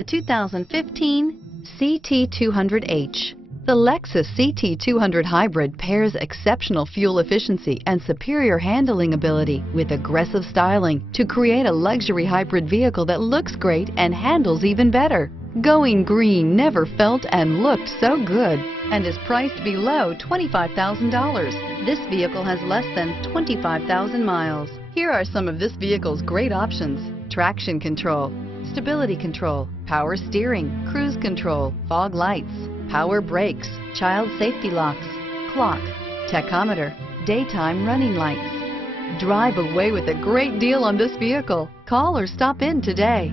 The 2015 CT200H. The Lexus CT200 Hybrid pairs exceptional fuel efficiency and superior handling ability with aggressive styling to create a luxury hybrid vehicle that looks great and handles even better. Going green never felt and looked so good and is priced below $25,000. This vehicle has less than 25,000 miles. Here are some of this vehicle's great options: traction control, stability control, power steering, cruise control, fog lights, power brakes, child safety locks, clock, tachometer, daytime running lights. Drive away with a great deal on this vehicle. Call or stop in today.